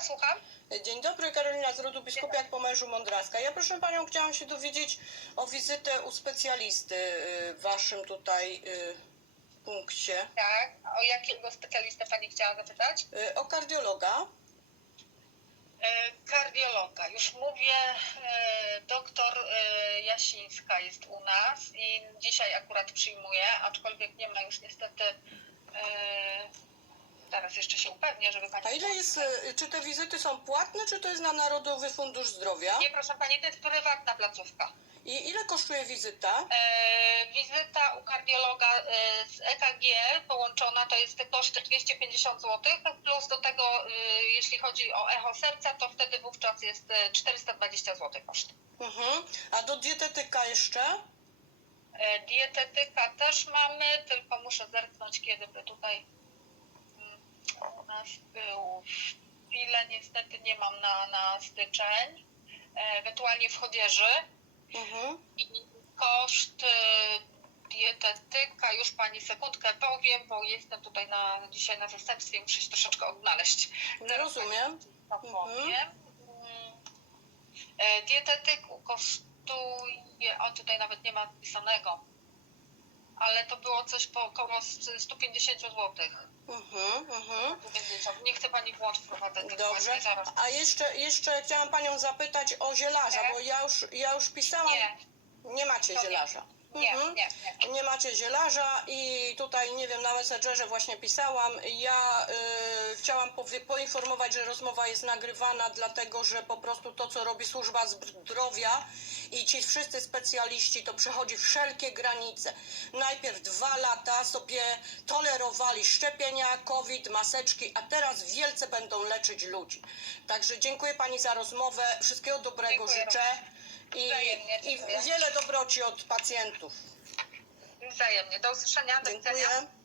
słucham. Dzień dobry, Karolina z rodu Biskupiak po mężu Mądraska. Ja proszę panią chciałam się dowiedzieć o wizytę u specjalisty w waszym tutaj y, punkcie. Tak. O jakiego specjalistę pani chciała zapytać? O kardiologa. E, Kardiologa. Już mówię, e, doktor e, Jasińska jest u nas i dzisiaj akurat przyjmuje, aczkolwiek nie ma już niestety. E, Zaraz jeszcze się upewnię, żeby pani. A ile jest, y, czy te wizyty są płatne, czy to jest na Narodowy Fundusz Zdrowia? Nie, proszę pani, to jest prywatna placówka. I ile kosztuje wizyta? E, wizyta u kardiologa e, z EKG połączona to jest koszt 250 zł, plus do tego, e, jeśli chodzi o echo serca, to wtedy wówczas jest e, 420 zł koszt. Mhm. A do dietetyka jeszcze? E, dietetyka też mamy, tylko muszę zerknąć, kiedy by tutaj nas był. Chwilę niestety nie mam na, na styczeń, e, ewentualnie w chodzieży. Mhm. I koszt y, dietetyka, już pani sekundkę powiem, bo jestem tutaj na, dzisiaj na zastępstwie, muszę się troszeczkę odnaleźć. Zaraz Rozumiem. pani to powiem. E, Dietetyk kosztuje, o tutaj nawet nie ma napisanego, ale to było coś po około 150 zł. Mhm, mhm. Nie chce pani włącz wprowadzać. Dobrze. A jeszcze, jeszcze chciałam panią zapytać o zielarza, bo ja już, ja już pisałam. Nie, Nie macie To nie. zielarza. Nie, Mhm. nie, nie. Nie macie zielarza i tutaj, nie wiem, na Messengerze właśnie pisałam. Ja y, chciałam powie- poinformować, że rozmowa jest nagrywana, dlatego że po prostu to, co robi służba zdrowia i ci wszyscy specjaliści, to przechodzi wszelkie granice. Najpierw dwa lata sobie tolerowali szczepienia, COVID, maseczki, a teraz wielce będą leczyć ludzi. Także dziękuję Pani za rozmowę. Wszystkiego dobrego Dziękuję życzę. I, Wzajemnie, I dziękuję. wiele dobroci od pacjentów. Wzajemnie. Do usłyszenia. Do widzenia. Dziękuję.